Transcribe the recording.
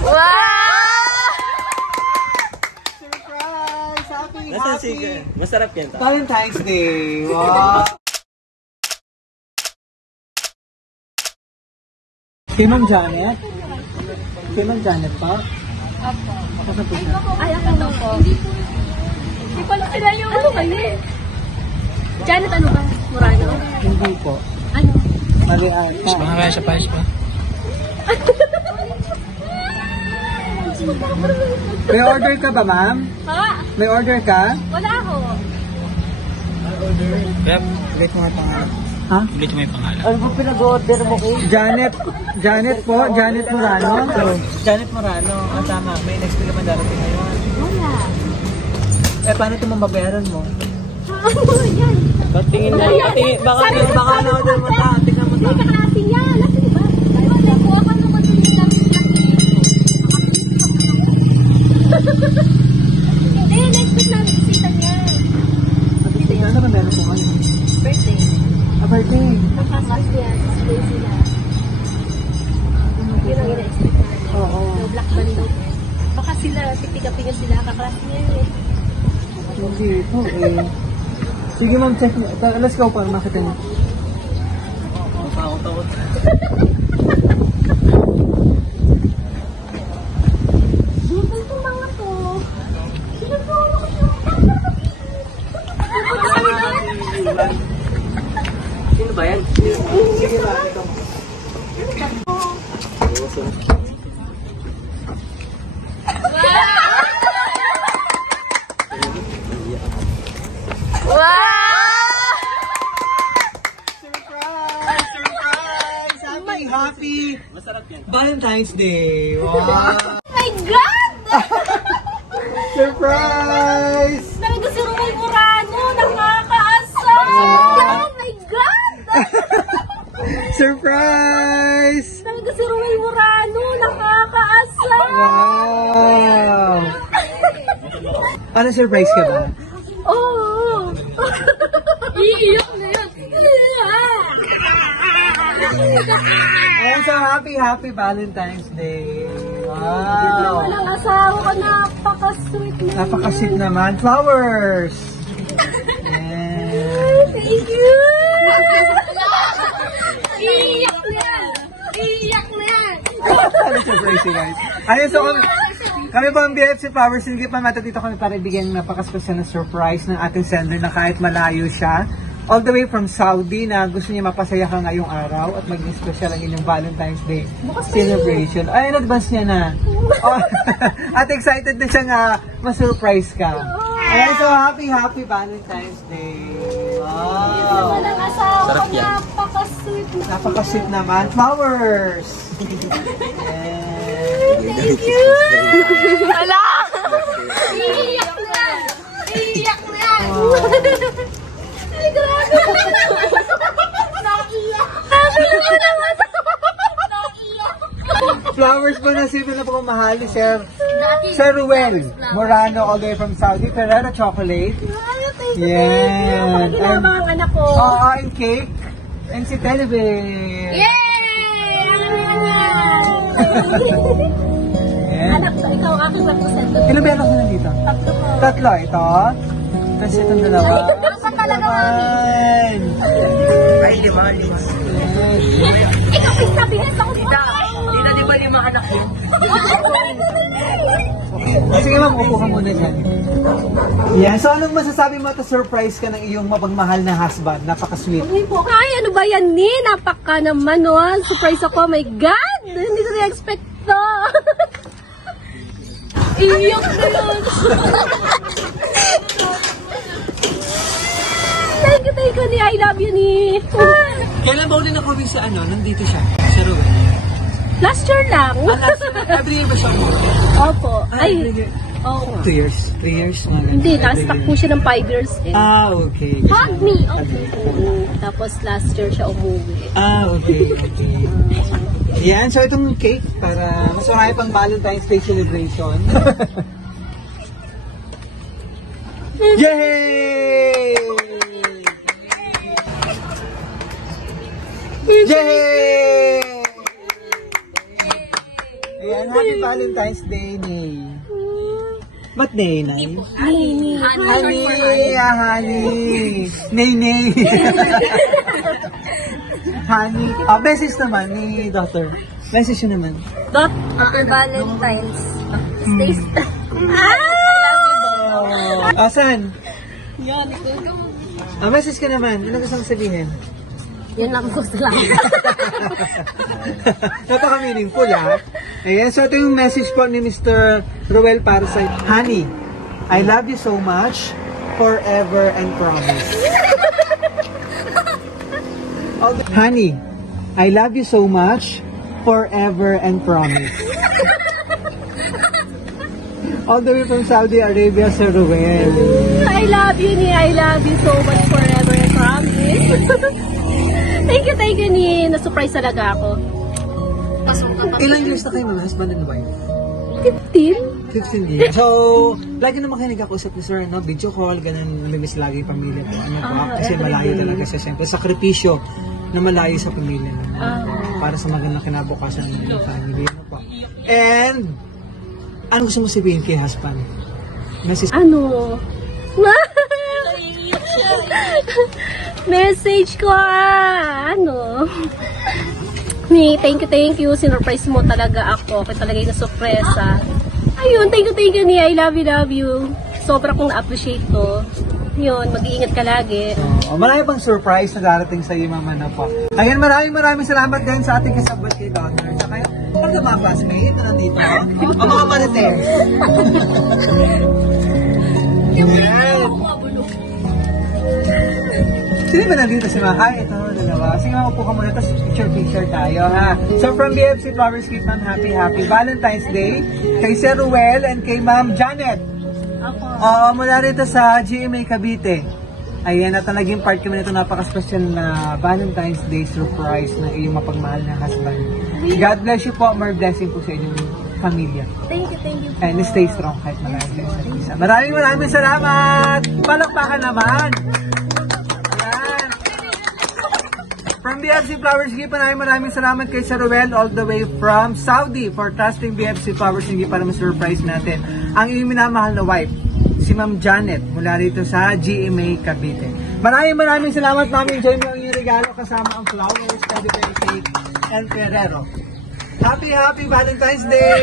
Wow! Surprise! Happy, Nasaan si masarap yan. Valentine's Day! Wow! Kay Ma'am Janet? Kay Ma'am Janet pa? Apo. Ako sa po siya. Ay, ako na po. Hindi ko lang kilala yung ano kayo eh. Janet, ano ba? Murano? Hindi po. Ano? Mariata. Mga siya pa, siya pa. May order ka ba, ma'am? Ha? May order ka? Wala ako. Rep, ulit mo yung pangalan. Ha? Ulit mo yung pangalan. Ano po pinag-order mo kay? Janet po, Janet Morano. Janet Morano, ang tama. May next week naman darating ngayon. Wala. Eh, paano ito mababayaran mo? Yan. Patingin mo, patingin. Baka na-order mo ta. Tingnan mo ta. Hindi, kakalapin yan. Nasa diba? Wala ko. Ako naman tuloy lang. Hindi, next week lang. Bisita niya. Tingnan ano ba meron po kayo? Birthday. Birthday. Nakakas yan. Display sila. Yun ang ina-expect natin. Oo. No, black bundle. Baka sila, pick-up-pick sila. Kaklas niya yun eh. Hindi ito eh. Sige ma'am, check mo. Let's go para makita niyo. Takot-takot. Bukal itong mga to. Sino po? Sino ba yan? Sige ba, ito. Surprise! Surprise! Happy Masarap yan. Valentine's Day! Wow! Oh my God! Surprise! Talaga si Romel Morano, nakakaasar! Oh my God! Surprise! Talaga si Romel Morano, nakakaasar! Wow! Ano surprise ka ba? Oo! Iiyak na yun! Ayan, so happy Valentine's Day! Wow! Walang asawa ko, napaka-sweet na. Napaka-sweet naman. Flowers! Ayan. Thank you! Iiyak na yan! Iiyak na yan! Ano surprise you guys? Ayun, so kami po ang BFC Flowers. Hindi pa mata dito kami para bigyan ng napaka-special na surprise ng ating sender na kahit malayo siya. All the way from Saudi na gusto niya mapasaya ka ngayong araw at maging special ang inyong Valentine's Day celebration. Ay, in-advance niya na. Oh, at excited na siya nga ma-surprise ka. Ayan, so happy Valentine's Day. Wow! Walang asawa ko, Sarap yan. napaka-sweet na. Napaka-sweet naman. Flowers! Thank you! Hala! Iiyak na yan! Iiyak na yan! Ay, grabe! Naiyak! Naiyak! Flowers po na sino na pagmamahal ni Sir Ruel Morano all the way from Saudi. Ferrero Chocolate. Yan. Yan! Ang anak ko. And cake. And si Telebel. Yay! Yan. Anak ko, ikaw ang aking represent. Ilan ba na dito? Tatlo ko. Tatlo. Ito. Tapos itong dalawa. Saan talaga mami? Yan. Ay, lima. Ikaw, sabihin ako dito. Di ba lima anak mo? Sige ma'am, upo ka muna dyan. Yan. So anong masasabi mo to surprise ka ng iyong mapagmahal na husband? Napaka-sweet. Ay, ano ba yan ni? Napaka naman, no? Surprise ako. Oh my God! Hindi ko na-expect to. Iyak na yun. Thank you ni I love you ni. Kailan ba ulit na-cover sa ano? Nandito siya. Sa Ruel. Last year lang. Every year ba siya mo? Opo. Ay, oo. 2 years? 3 years? Hindi, nakastack po siya ng 5 years eh. Okay. Hug me! Okay. Tapos last year siya umuwi. Okay. Yan, so itong cake para mas marami pang Valentine's Day celebration. Yay! 耶！ And happy Valentine's Day, Nay. Ba't Nay, Nay? Honey. Honey, honey. Nay, Nay. Honey. Message naman ni Doctor. Message yun naman. Happy Valentine's. Stay Asan? Message ka naman. Ano gusto mong sabihin? Yan lang gusto lang. Napaka-meaningful, ha? Ayan, so ito yung message po ni Mr. Roel para sa Honey, I love you so much, forever and promise. Honey, I love you so much, forever and promise. All the way from Saudi Arabia, Sir Roel. I love you, Ni. I love you so much forever, I promise. Thank you, Ni. Na-surprise talaga ako. Ilang years na kayo mga husband and wife? 15? 15 years. So, lagi na makinig ako sa Sir, no? Video call, ganun, namimiss lagi yung pamilya ko. Ano po, kasi malayo talaga siya. Siyempre, sakripisyo na malayo sa pamilya naman. Para sa magandang kinabukasan ng family. Ano po. And, ano gusto mo sabihin kay husband? Message. Ano? Message ko ano? Ni, thank you. Sinurprise mo talaga ako. Ako talaga yung sorpresa. Ayun, thank you, Ni. I love you. Sobra kong na-appreciate to. Yun, mag-iingat ka lagi. So, marami pang surprise na darating sa iyo, Mama na po. Ayan, maraming salamat din sa ating kasabot kay Doctor. Saka yung mga classmate na nandito. O mga marites. Ayan. Sino ba nandito si Mama? Ay, ito, dalawa. Sige, makupo ka muna, tapos picture tayo, ha? So, from BFC Flowers Keep, Ma'am, happy Valentine's Day kay Sir Ruel and kay Ma'am Janet. Mula rito sa GMA Cavite. Ayan, at naging part kami nito napaka-special na Valentine's Day surprise na iyong mapagmahal na husband. God bless you po. More blessing po sa inyong pamilya. Thank you. And stay strong kahit malayo kayo sa isa. Maraming salamat! Palakpakan naman! Ayan. From BFC Flowers Gift, maraming salamat kay Sir Ruel all the way from Saudi for trusting BFC Flowers Gift para ma-surprise natin ang iyong minamahal na wife, si Ma'am Janet, mula rito sa GMA Cavite. Maraming salamat, Ma'am. Enjoy mo ang iyong regalo kasama ang flowers, teddy bear cake, and Ferrero. Happy Valentine's Day!